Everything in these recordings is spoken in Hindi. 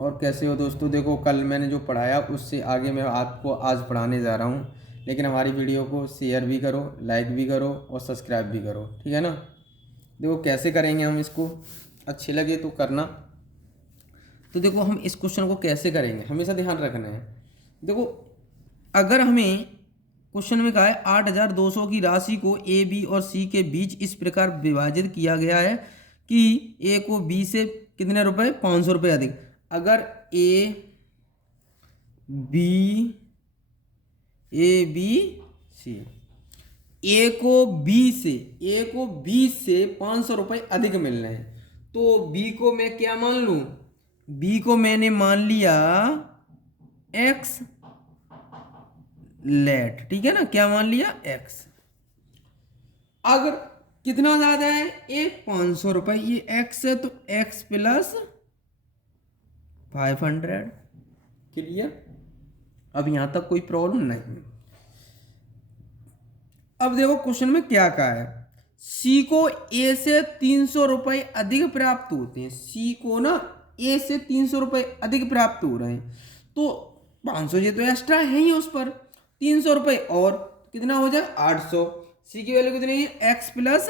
और कैसे हो दोस्तों। देखो, कल मैंने जो पढ़ाया उससे आगे मैं आपको आज पढ़ाने जा रहा हूँ। लेकिन हमारी वीडियो को शेयर भी करो, लाइक भी करो और सब्सक्राइब भी करो, ठीक है ना। देखो कैसे करेंगे हम इसको, अच्छे लगे तो करना। तो देखो हम इस क्वेश्चन को कैसे करेंगे, हमेशा ध्यान रखना है। देखो, अगर हमें क्वेश्चन में कहा है 8,200 की राशि को ए बी और सी के बीच इस प्रकार विभाजित किया गया है कि ए को बी से कितने रुपए, 500 रुपये अधिक। अगर बी बी सी, ए को बी से 500 रुपये अधिक मिल रहे हैं, तो बी को मैं क्या मान लूं, बी को मैंने मान लिया एक्स लेट, ठीक है ना, क्या मान लिया एक्स। अगर कितना ज्यादा है, ए 500 रुपये, ये एक्स है तो एक्स प्लस 500। क्लियर। अब यहां तक कोई प्रॉब्लम नहीं। अब देखो क्वेश्चन में क्या कहा है, सी को ए से 300 रुपये अधिक प्राप्त होते हैं। सी को ना ए से 300 रुपये अधिक प्राप्त हो रहे हैं, तो 500 ये तो एक्स्ट्रा है ही उस पर, 300 रुपये और कितना हो जाए 800। सी की वैल्यू कितनी है, एक्स प्लस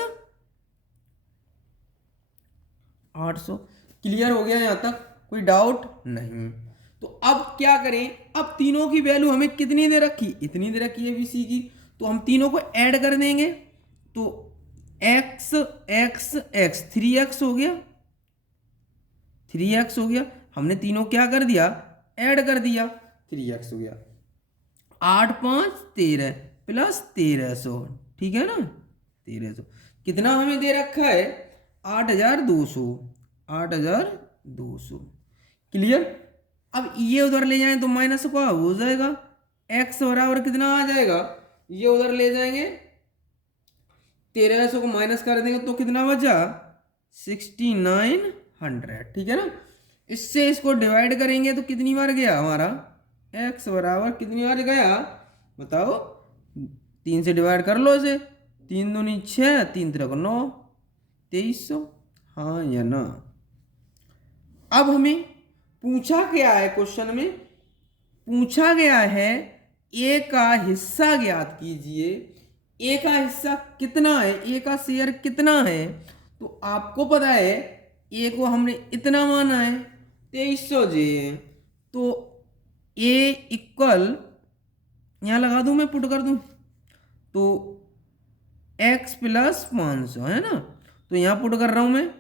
800। क्लियर हो गया यहां तक, कोई डाउट नहीं। तो अब क्या करें, अब तीनों की वैल्यू हमें कितनी दे रखी, इतनी दे रखी है बी सी की, तो हम तीनों को ऐड कर देंगे। तो एक्स एक्स एक्स 3x हो गया, 3x हो गया। हमने तीनों क्या कर दिया, ऐड कर दिया, 3x हो गया। 8 5 13 प्लस 1300, ठीक है ना, 1300। कितना हमें दे रखा है, 8,200, 8,200। क्लियर। अब ये उधर ले जाएं तो माइनस का हो जाएगा, x बराबर कितना आ जाएगा, ये उधर ले जाएंगे 1300 को माइनस कर देंगे तो कितना बचा, 6900, ठीक है ना। इससे इसको डिवाइड करेंगे तो कितनी बार गया हमारा, x बराबर कितनी बार गया बताओ, 3 से डिवाइड कर लो इसे, 3 दूनी 6, 3 3 9, 2300, हाँ या ना। अब हमें पूछा क्या है, क्वेश्चन में पूछा गया है ए का हिस्सा ज्ञात कीजिए। ए का हिस्सा कितना है, ए का शेयर कितना है, तो आपको पता है ए को हमने इतना माना है 2300 जे, तो ए इक्वल यहां लगा दूं, मैं पुट कर दूं, तो x प्लस 500 है ना, तो यहां पुट कर रहा हूं मैं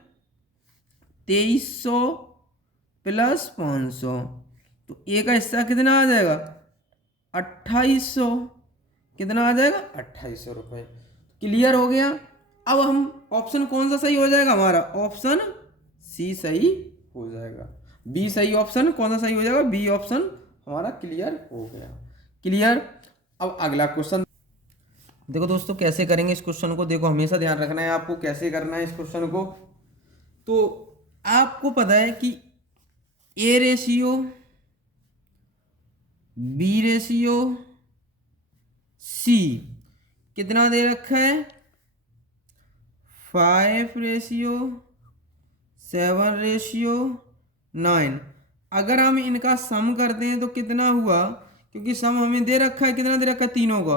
2300 प्लस 500, तो ए का हिस्सा कितना आ जाएगा 2800, कितना आ जाएगा 2800 रुपये। क्लियर हो गया। अब हम ऑप्शन कौन सा सही हो जाएगा हमारा, ऑप्शन सी सही हो जाएगा, बी सही, ऑप्शन कौन सा सही हो जाएगा, बी ऑप्शन हमारा क्लियर हो गया। क्लियर। अब अगला क्वेश्चन देखो दोस्तों, कैसे करेंगे इस क्वेश्चन को। देखो हमेशा ध्यान रखना है आपको कैसे करना है इस क्वेश्चन को। तो आपको पता है कि ए रेशियो, बी रेशियो, सी कितना दे रखा है, 5:7:9। अगर हम इनका सम करते हैं तो कितना हुआ, क्योंकि सम हमें दे रखा है, कितना दे रखा है तीनों का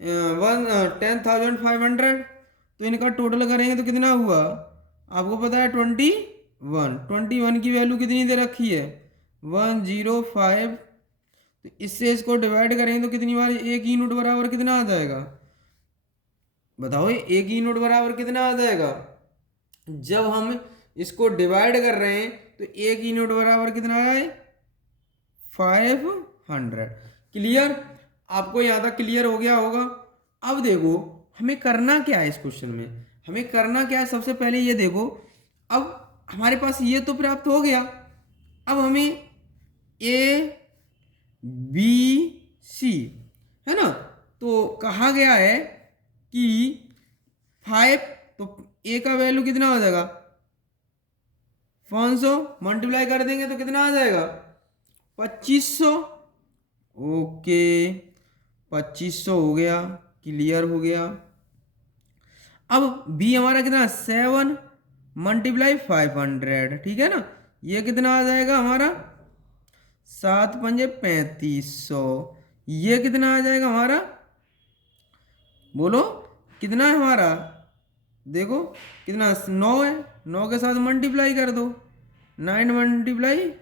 10,500, तो इनका टोटल करेंगे तो कितना हुआ, आपको पता है 21 की वैल्यू कितनी दे रखी है 105। तो इससे इसको डिवाइड करेंगे तो कितनी बार, एक यूनिट बराबर कितना आ जाएगा बताओ, एक यूनिट बराबर कितना आ जाएगा, जब हम इसको डिवाइड कर रहे हैं तो एक यूनिट बराबर कितना है 500। क्लियर। आपको यहाँ तक क्लियर हो गया होगा। अब देखो हमें करना क्या है इस क्वेश्चन में, हमें करना क्या है, सबसे पहले ये देखो, अब हमारे पास ये तो प्राप्त हो गया, अब हमें ए बी सी है ना, तो कहा गया है कि 5, तो ए का वैल्यू कितना हो जाएगा 500, मल्टीप्लाई कर देंगे तो कितना आ जाएगा 2500। ओके 2500 हो गया, क्लियर हो गया। अब बी हमारा कितना 7 × 500, ठीक है ना, ये कितना आ जाएगा हमारा 7 पंजे 3500। ये कितना आ जाएगा हमारा, बोलो कितना है हमारा, देखो कितना 9 है, 9 के साथ मल्टीप्लाई कर दो, 9 मल्टीप्लाई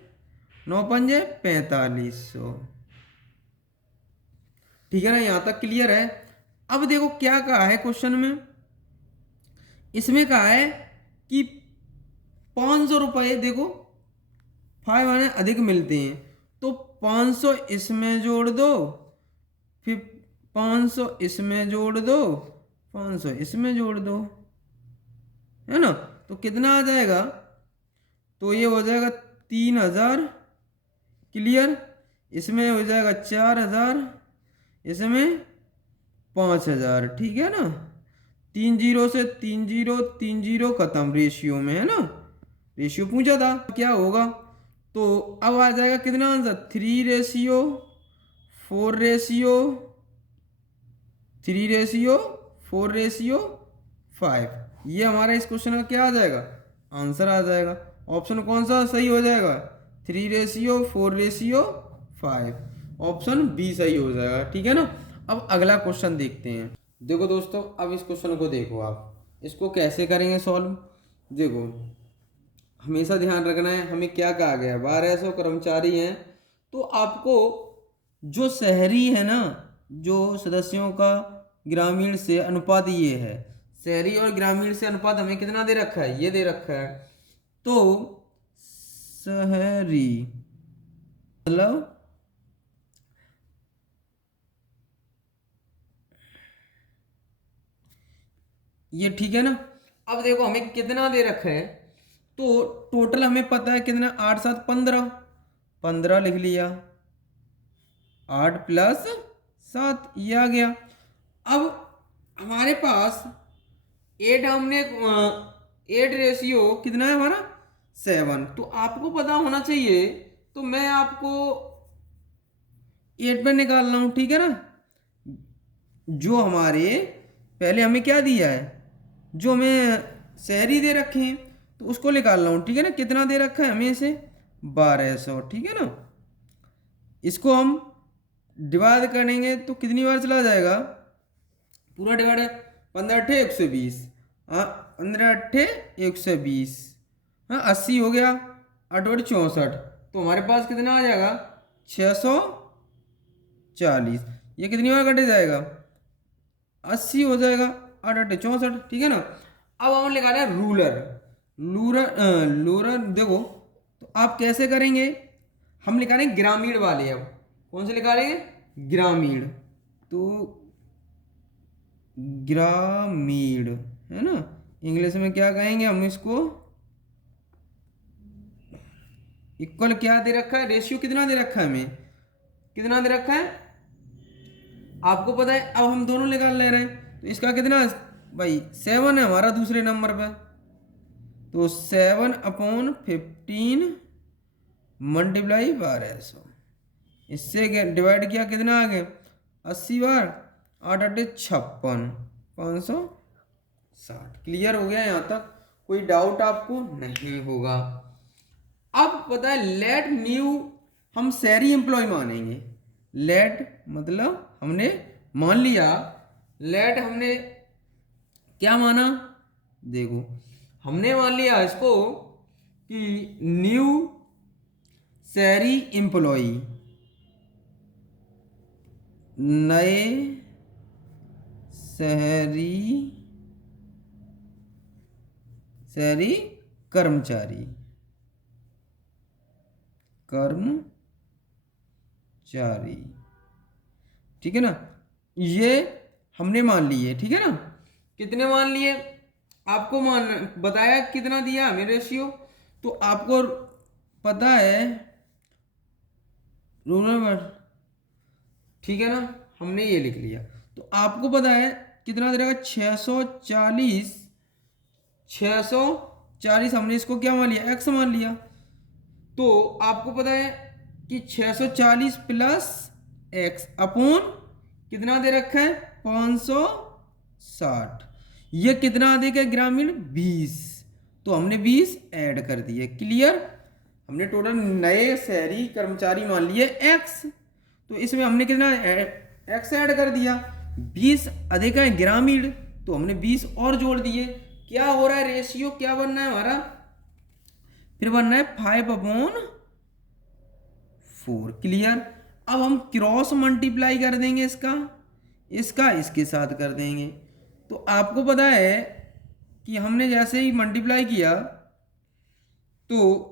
9 पंजे 4500। ठीक है ना, यहाँ तक क्लियर है। अब देखो क्या कहा है क्वेश्चन में, इसमें कहा है कि 500 रुपये, देखो 5 आने अधिक मिलते हैं, तो 500 इसमें जोड़ दो, फिर 500 इसमें जोड़ दो, 500 इसमें जोड़ दो, है ना, तो कितना आ जाएगा, तो ये हो जाएगा 3000, क्लियर, इसमें हो जाएगा 4000, इसमें 5000, ठीक है ना, 3 जीरो से 3 जीरो, 3 जीरो खत्म रेशियो में, है ना, रेशियो पूछा था क्या होगा, तो अब आ जाएगा कितना आंसर, 3:4:4:5। ये हमारा इस क्वेश्चन का क्या आ जाएगा, आंसर आ जाएगा। ऑप्शन कौन सा सही हो जाएगा, 3:4:5, ऑप्शन बी सही हो जाएगा। ठीक है ना, अब अगला क्वेश्चन देखते हैं। देखो दोस्तों, अब इस क्वेश्चन को देखो, आप इसको कैसे करेंगे सॉल्व। देखो हमेशा ध्यान रखना है, हमें क्या कहा गया, 1200 कर्मचारी हैं, तो आपको जो शहरी है ना, जो सदस्यों का ग्रामीण से अनुपात ये है, शहरी और ग्रामीण से अनुपात हमें कितना दे रखा है, ये दे रखा है, तो शहरी मतलब ये, ठीक है ना। अब देखो हमें कितना दे रखा है, तो टोटल हमें पता है कितना, 8 7 15, 15 लिख लिया, 8 + 7 ये आ गया। अब हमारे पास 8, हमने 8 रेशियो कितना है हमारा 7, तो आपको पता होना चाहिए, तो मैं आपको 8 पे निकाल रहा हूँ, ठीक है ना। जो हमारे पहले हमें क्या दिया है, जो हमें शहरी दे रखे हैं, तो उसको निकाल रहा हूँ, ठीक है ना। कितना दे रखा है हमें इसे, 1200, ठीक है ना। इसको हम डिवाइड करेंगे तो कितनी बार चला जाएगा, पूरा डिवाइड है, 15 × 120, हाँ 15 × 120, हाँ 80 हो गया, 8 × 64, तो हमारे पास कितना आ जाएगा 640। ये कितनी बार कटे जाएगा, 80 हो जाएगा, 8 × 8 = 64, ठीक है ना। अब हम निकाले रूरल, रूरल देखो, तो आप कैसे करेंगे, हम निकालेंगे ग्रामीण वाले। अब कौन से निकालेंगे, ग्रामीण, तो ग्रामीण, है ना, इंग्लिश में क्या कहेंगे हम इसको, इक्वल क्या दे रखा है, रेशियो कितना दे रखा है हमें, कितना दे रखा है आपको पता है। अब हम दोनों निकाल ले रहे हैं, तो इसका कितना भाई 7 है हमारा दूसरे नंबर पे, तो 7/15 मल्टीप्लाई 1200, इससे डिवाइड किया, कितना आ गया 80 बार, 8 × 8 = 56, 560। क्लियर हो गया यहाँ तक, कोई डाउट आपको नहीं होगा। अब पता है लेट न्यू, हम शहरी एम्प्लॉय मानेंगे, लेट मतलब हमने मान लिया, लेट हमने क्या माना, देखो हमने मान लिया इसको कि न्यू शहरी एम्प्लॉय, नए शहरी कर्मचारी, ठीक है ना, ये हमने मान लिए, ठीक है ना। कितने मान लिए, आपको मान बताया कितना दिया हमें रेशियो, तो आपको पता है रूरल, ठीक है ना, हमने ये लिख लिया, तो आपको पता है कितना दे रहेगा 640, 640 हमने इसको क्या मान लिया, एक्स मान लिया, तो आपको पता है कि 640 + x अपॉन कितना दे रखा है 560, ये कितना अधिक है ग्रामीण 20, तो हमने 20 ऐड कर दिए, क्लियर। हमने टोटल नए शहरी कर्मचारी मान लिए एक्स, तो इसमें हमने कितना एक्स ऐड कर दिया। 20 अधिक है ग्रामीण, तो हमने 20 और जोड़ दिए। क्या हो रहा है, रेशियो क्या बनना है हमारा, फिर बनना है 5/4। क्लियर। अब हम क्रॉस मल्टीप्लाई कर देंगे इसका इसके साथ कर देंगे। तो आपको पता है कि हमने जैसे ही मल्टीप्लाई किया तो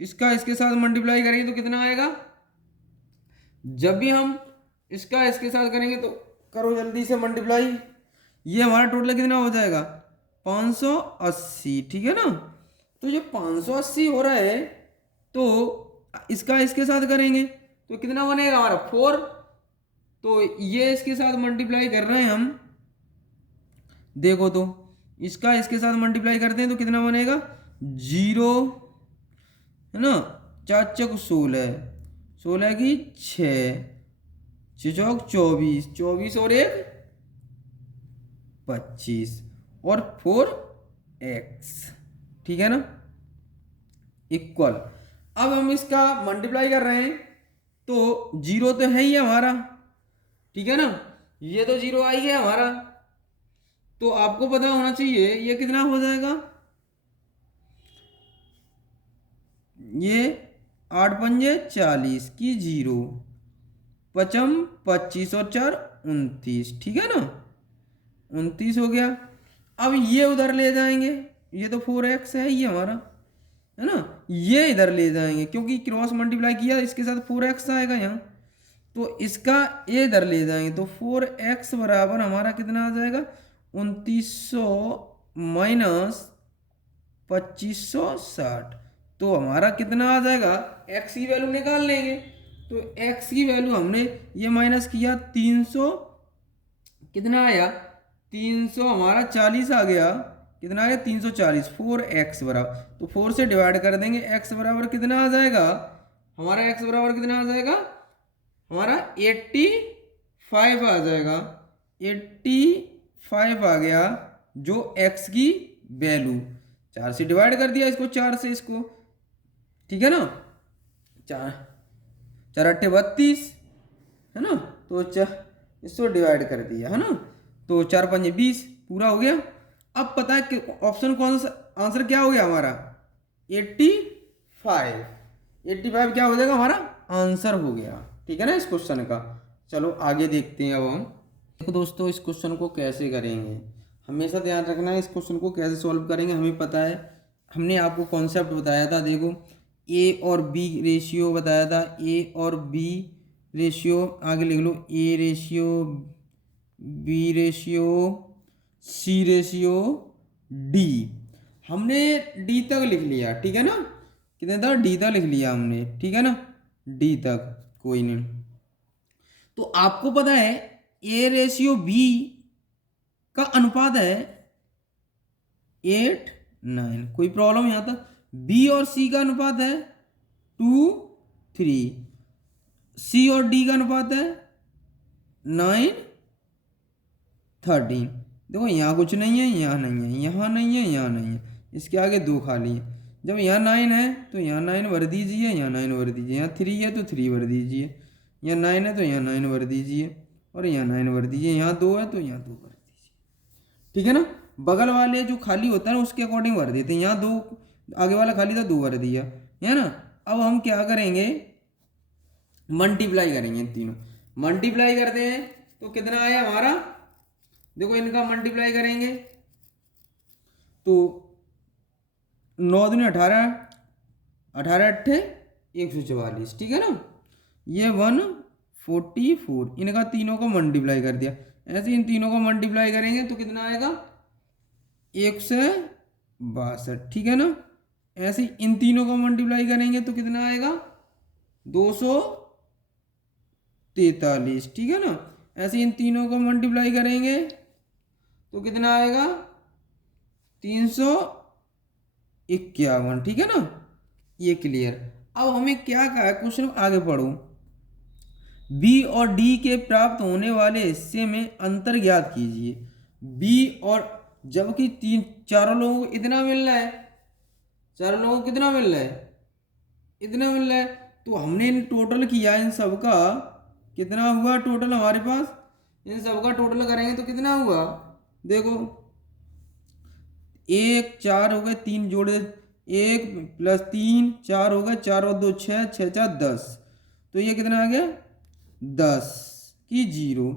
इसका इसके साथ मल्टीप्लाई करेंगे तो कितना आएगा। जब भी हम इसका इसके साथ करेंगे तो करो जल्दी से मल्टीप्लाई, ये हमारा टोटल कितना हो जाएगा 580। ठीक है ना। तो जब 580 हो रहा है तो इसका इसके साथ करेंगे तो कितना बनेगा हमारा 4। तो ये इसके साथ मल्टीप्लाई कर रहे हैं हम, देखो तो इसका इसके साथ मल्टीप्लाई करते हैं तो कितना बनेगा 0 है ना। 4 चौक 16, 16 की 6, 6 चौक 24, 24 और 1 25 और 4x। ठीक है ना, इक्वल। अब हम इसका मल्टीप्लाई कर रहे हैं तो 0 तो है ही हमारा, ठीक है ना, ये तो 0 आई है हमारा। तो आपको पता होना चाहिए ये कितना हो जाएगा, ये 8 पंजे 40 की 0, 5 25 और 4 29। ठीक है ना, 29 हो गया। अब ये उधर ले जाएंगे, ये तो 4x है ये हमारा, है ना, ये इधर ले जाएंगे क्योंकि क्रॉस मल्टीप्लाई किया इसके साथ 4x आएगा यहाँ, तो इसका ये इधर ले जाएंगे तो 4x बराबर हमारा कितना आ जाएगा 2900 माइनस 2560। तो हमारा कितना आ जाएगा, x की वैल्यू निकाल लेंगे। तो x की वैल्यू हमने ये माइनस किया 300, कितना आया 300 हमारा 40 आ गया, कितना आया 340। 4x बराबर, तो 4 से डिवाइड कर देंगे, x बराबर कितना आ जाएगा हमारा, x बराबर कितना आ जाएगा हमारा 85 आ जाएगा। 85 आ गया जो x की वैल्यू। 4 से डिवाइड कर दिया इसको, 4 से इसको, ठीक है ना, 4 8 32 है ना, तो इसको डिवाइड कर दिया है ना, तो 4 5 20 पूरा हो गया। अब पता है कि ऑप्शन कौन सा, आंसर क्या हो गया हमारा 85। 85 क्या हो जाएगा हमारा आंसर हो गया। ठीक है ना इस क्वेश्चन का। चलो आगे देखते हैं अब हम। देखो दोस्तों इस क्वेश्चन को कैसे करेंगे, हमेशा ध्यान रखना है इस क्वेश्चन को कैसे सॉल्व करेंगे। हमें पता है, हमने आपको कॉन्सेप्ट बताया था, देखो ए और बी रेशियो बताया था, ए और बी रेशियो, आगे लिख लो A ratio B ratio C ratio D. हमने डी तक लिख लिया, ठीक है ना, कितने तक डी तक लिख लिया हमने, ठीक है ना, डी तक कोई नहीं। तो आपको पता है ए रेशियो बी का अनुपात है 8 9, कोई प्रॉब्लम यहां तक। बी और सी का अनुपात है 2 3, सी और डी का अनुपात है 9 13। देखो यहाँ कुछ नहीं है, यहाँ नहीं है, यहाँ नहीं है, यहाँ नहीं है, इसके आगे 2 खाली है। जब यहाँ 9 है तो यहाँ 9 भर दीजिए, यहाँ 9 भर दीजिए, यहाँ 3 है तो 3 भर दीजिए, यहाँ 9 है तो यहाँ 9 भर दीजिए और यहाँ 9 भर दीजिए, यहाँ 2 है तो यहाँ 2 भर दीजिए। ठीक है ना, बगल वाले जो खाली होता है ना उसके अकॉर्डिंग भर देते हैं। यहाँ 2 आगे वाला खाली था 2 भर दिया, है ना। अब हम क्या करेंगे, मल्टीप्लाई करेंगे, तीनों मल्टीप्लाई करते हैं तो कितना आया हमारा, देखो इनका मल्टीप्लाई करेंगे तो 9 दूनी 18, 18 अट्ठे 144, ठीक है ना, ये 144। इनका तीनों को मल्टीप्लाई कर दिया, ऐसे इन तीनों को मल्टीप्लाई करेंगे तो कितना आएगा 162, ठीक है ना। ऐसे इन तीनों को मल्टीप्लाई करेंगे तो कितना आएगा 243, ठीक है ना। ऐसे इन तीनों को मल्टीप्लाई करेंगे तो कितना आएगा 351, ठीक है ना, ये क्लियर। अब हमें क्या कहा है क्वेश्चन, आगे पढ़ो। बी और डी के प्राप्त होने वाले हिस्से में अंतर ज्ञात कीजिए। बी और, जबकि चारों लोगों को इतना मिल रहा है, चारों लोगों को कितना मिल रहा है इतना मिल रहा है। तो हमने इन टोटल किया इन सब का, कितना हुआ टोटल हमारे पास, इन सब का टोटल करेंगे तो कितना हुआ, देखो 1 4 हो गए, 3 जोड़े 1 + 3 4 हो गए, 4 और 2 6, 6 4 10, तो ये कितना आ गया 10 की 0,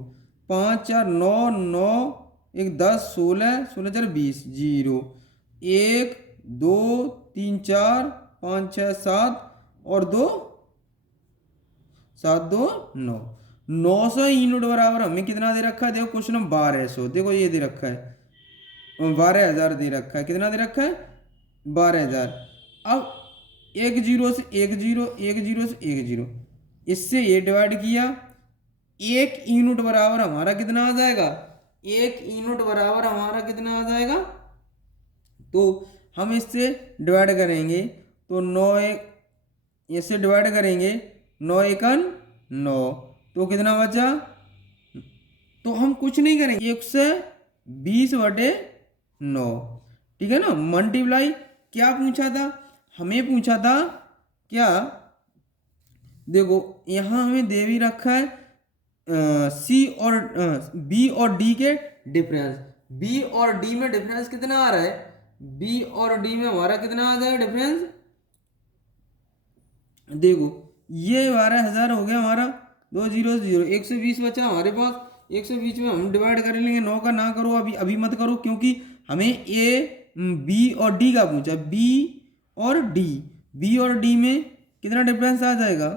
5 4 9 9 1 10 16 16 4 20 0 1 2 3 4 5 6 7 और 2 7 2 9, 900 यूनिट बराबर हमें कितना दे रखा है, देखो क्वेश्चन नंबर 1200, देखो ये दे रखा है 12,000 दे रखा है, कितना दे रखा है 12,000। अब एक जीरो से एक जीरो, एक जीरो से एक जीरो, इससे ये डिवाइड किया, एक यूनिट बराबर हमारा कितना आ जाएगा, एक यूनिट बराबर हमारा कितना आ जाएगा, तो हम इससे डिवाइड करेंगे तो 9 एक, इससे डिवाइड करेंगे 9 एकन 9, तो कितना बचा, तो हम कुछ नहीं करेंगे 120/9, ठीक है ना। मल्टीप्लाई क्या पूछा था, हमें पूछा था क्या, देखो यहाँ हमें दे भी रखा है सी और बी और डी के डिफरेंस, बी और डी में डिफरेंस कितना आ रहा है, बी और डी में हमारा कितना आ जाएगा डिफरेंस, देखो ये 12,000 हो गया हमारा, 2 0 0, 120 बचा हमारे पास, 120 में हम डिवाइड कर लेंगे, 9 का ना करो अभी, अभी मत करो, क्योंकि हमें ए बी और डी का पूछा, बी और डी, बी और डी में कितना डिफरेंस आ जाएगा,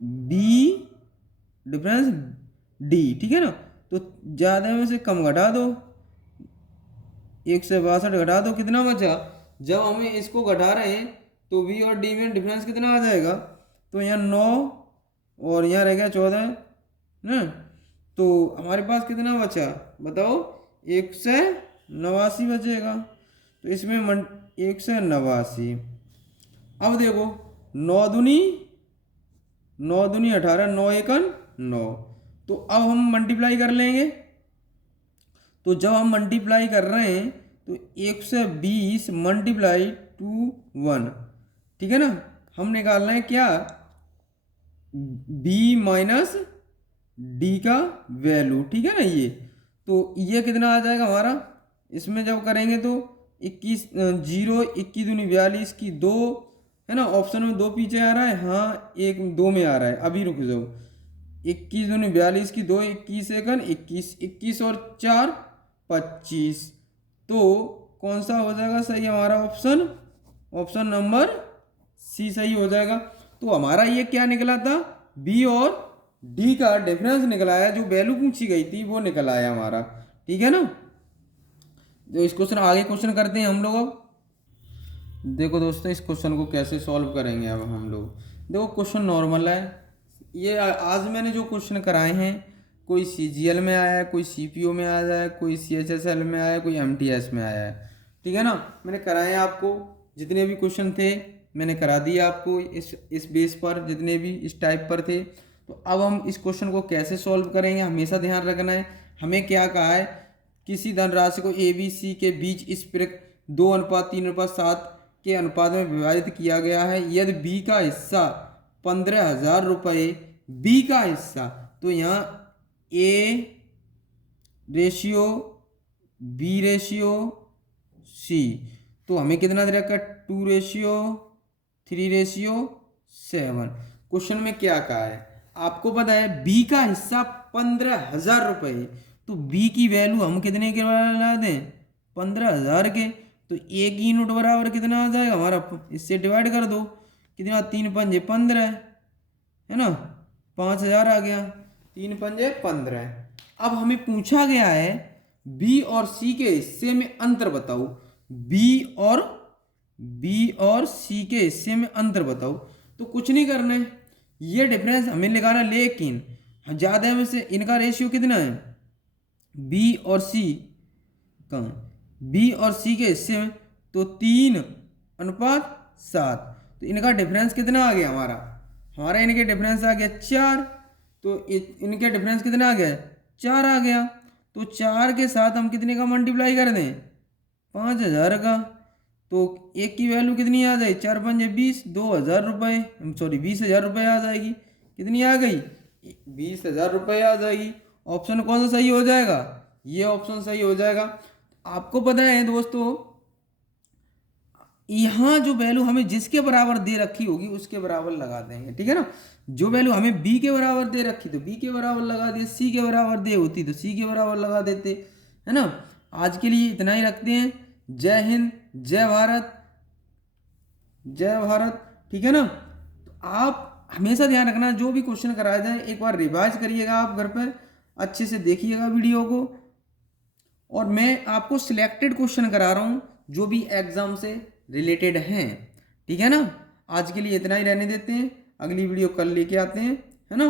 बी डिफरेंस डी, ठीक है ना। तो ज़्यादा में से कम घटा दो, 162 घटा दो, कितना बचा, जब हमें इसको घटा रहे हैं तो बी और डी में डिफरेंस कितना आ जाएगा, तो यहाँ 9 और यहाँ रह गया 14 ना, तो हमारे पास कितना बचा बताओ, 189 बचेगा, तो इसमें 189। अब देखो 9 दूनी 18, 9 एकन 9, तो अब हम मल्टीप्लाई कर लेंगे, तो जब हम मल्टीप्लाई कर रहे हैं तो 120 मल्टीप्लाई 2 1, ठीक है ना, हम निकाल रहे हैं क्या, b माइनस डी का वैल्यू, ठीक है ना, ये तो ये कितना आ जाएगा हमारा, इसमें जब करेंगे तो 21 0 21 दूनी 42 की 2, है ना, ऑप्शन में 2 पीछे आ रहा है, हाँ 1 2 में आ रहा है, अभी रुक जाओ, 21 दूनी 42 की 2, 21 एकन 21, 21 और 4 25, तो कौन सा हो जाएगा सही हमारा ऑप्शन, ऑप्शन नंबर सी सही हो जाएगा। तो हमारा ये क्या निकला था, बी और डी का डिफरेंस निकला है, जो वैल्यू पूछी गई थी वो निकल आया हमारा, ठीक है ना। तो इस क्वेश्चन आगे क्वेश्चन करते हैं हम लोग। अब देखो दोस्तों इस क्वेश्चन को कैसे सॉल्व करेंगे अब हम लोग, देखो क्वेश्चन नॉर्मल है, ये आज मैंने जो क्वेश्चन कराए हैं, कोई CGL में आया है, कोई CPO में आया है, कोई CHSL में आया है, कोई MTS में आया है, ठीक है ना, मैंने कराए हैं आपको, जितने भी क्वेश्चन थे मैंने करा दिया आपको, इस बेस पर जितने भी इस टाइप पर थे। तो अब हम इस क्वेश्चन को कैसे सॉल्व करेंगे, हमेशा ध्यान रखना है, हमें क्या कहा है, किसी धनराशि को ABC के बीच इस प्रकार 2:3:7 के अनुपात में विभाजित किया गया है, यदि बी का हिस्सा 15,000 रुपये, बी का हिस्सा, तो यहाँ A ratio B ratio C, तो हमें कितना दे रखा है 2:3:7। क्वेश्चन में क्या कहा है, आपको पता है बी का हिस्सा 15,000 रुपये, तो बी की वैल्यू हम कितने के ला दें 15,000 के, तो एक यूनिट बराबर कितना आ जाएगा हमारा, इससे डिवाइड कर दो, कितना 3 पंजे 15 है ना, 5,000 आ गया, 3 पंजे 15। अब हमें पूछा गया है बी और सी के हिस्से में अंतर बताओ, बी और सी के हिस्से में अंतर बताओ, तो कुछ नहीं करना है, ये डिफरेंस हमें निकालना, लेकिन ज़्यादा में से इनका रेशियो कितना है, बी और सी का, बी और सी के हिस्से में तो 3:7, तो इनका डिफरेंस कितना आ गया हमारा इनके डिफरेंस आ गया 4, तो इनके डिफरेंस कितना आ गया 4 आ गया, तो 4 के साथ हम कितने का मल्टीप्लाई कर दें 5,000 का, तो एक की वैल्यू कितनी आ जाएगी, 4 5 20, 2000 रुपये, सॉरी 20,000 रुपये आ जाएगी। कितनी आ गई, 20,000 रुपये आ जाएगी। ऑप्शन कौन सा सही हो जाएगा, ये ऑप्शन सही हो जाएगा। आपको पता है दोस्तों, यहाँ जो वैल्यू हमें जिसके बराबर दे रखी होगी उसके बराबर लगा देंगे, ठीक है ना। जो वैल्यू हमें बी के बराबर दे रखी तो बी के बराबर लगा दिए, सी के बराबर दे होती तो सी के बराबर लगा देते, है ना। आज के लिए इतना ही रखते हैं। जय हिंद, जय भारत, जय भारत, ठीक है ना। तो आप हमेशा ध्यान रखना, जो भी क्वेश्चन कराया जाए एक बार रिवाइज करिएगा, आप घर पर अच्छे से देखिएगा वीडियो को। और मैं आपको सिलेक्टेड क्वेश्चन करा रहा हूँ जो भी एग्जाम से रिलेटेड हैं, ठीक है ना। आज के लिए इतना ही रहने देते हैं, अगली वीडियो कल लेके आते हैं, है ना।